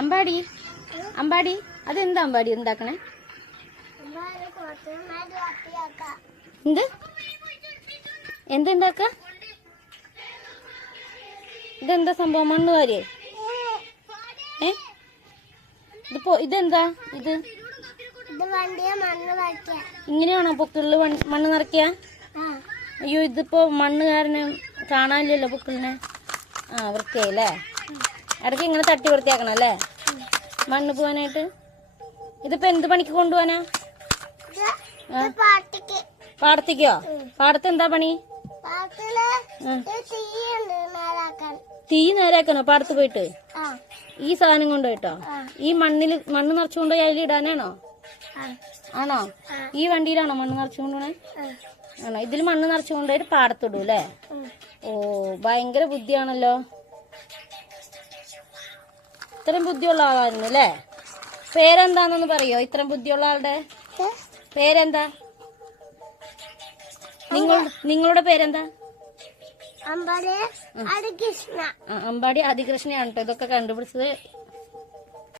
അമ്പാടി അമ്പാടി അതെന്താ അമ്പാടി ഉണ്ടാക്കണേ? എന്ത് എന്തുണ്ടാക്ക? ഇതെന്താ സംഭവം? മണ്ണ് വാരിയേ? ഇതെന്താ ഇത്? ഇങ്ങനെയാണോ പൊക്കിളില് മണ്ണ് നിറയ്ക്ക? അയ്യോ, ഇതിപ്പോ മണ്ണ് കാരണം കാണാനില്ലല്ലോ പൊക്കിളിനെ. വൃത്തിയായില്ലേ? ഇടയ്ക്ക് ഇങ്ങനെ തട്ടി വൃത്തിയാക്കണം അല്ലേ മണ്ണ് പോവാനായിട്ട്? ഇതിപ്പോ എന്ത് പണിക്ക് കൊണ്ടുപോവാനാ? പാടത്തേക്കോ? പാടത്ത് എന്താ പണി? തീ നേരാക്കണോ പാടത്ത് പോയിട്ട്? ഈ സാധനം കൊണ്ടുപോയിട്ടോ? ഈ മണ്ണ് നിറച്ചു കൊണ്ടുപോയി അതിലിടാനാണോ? ആണോ? ഈ വണ്ടിയിലാണോ മണ്ണ് നിറച്ചു കൊണ്ടുപോണേ? ആണോ? ഇതിൽ മണ്ണ് നിറച്ചു കൊണ്ടുപോയിട്ട് പാടത്തിടൂ അല്ലേ? ഓ, ഭയങ്കര ബുദ്ധിയാണല്ലോ. ഇത്രയും ബുദ്ധിയുള്ള ആളായിരുന്നു അല്ലേ? പേരെന്താന്നൊന്ന് പറയോ? ഇത്രയും ബുദ്ധിയുള്ള ആളുടെ പേരെന്താ? നിങ്ങളുടെ പേരെന്താ? അമ്പാടി ആദികൃഷ്ണയാണ് കേട്ടോ ഇതൊക്കെ കണ്ടുപിടിച്ചത്.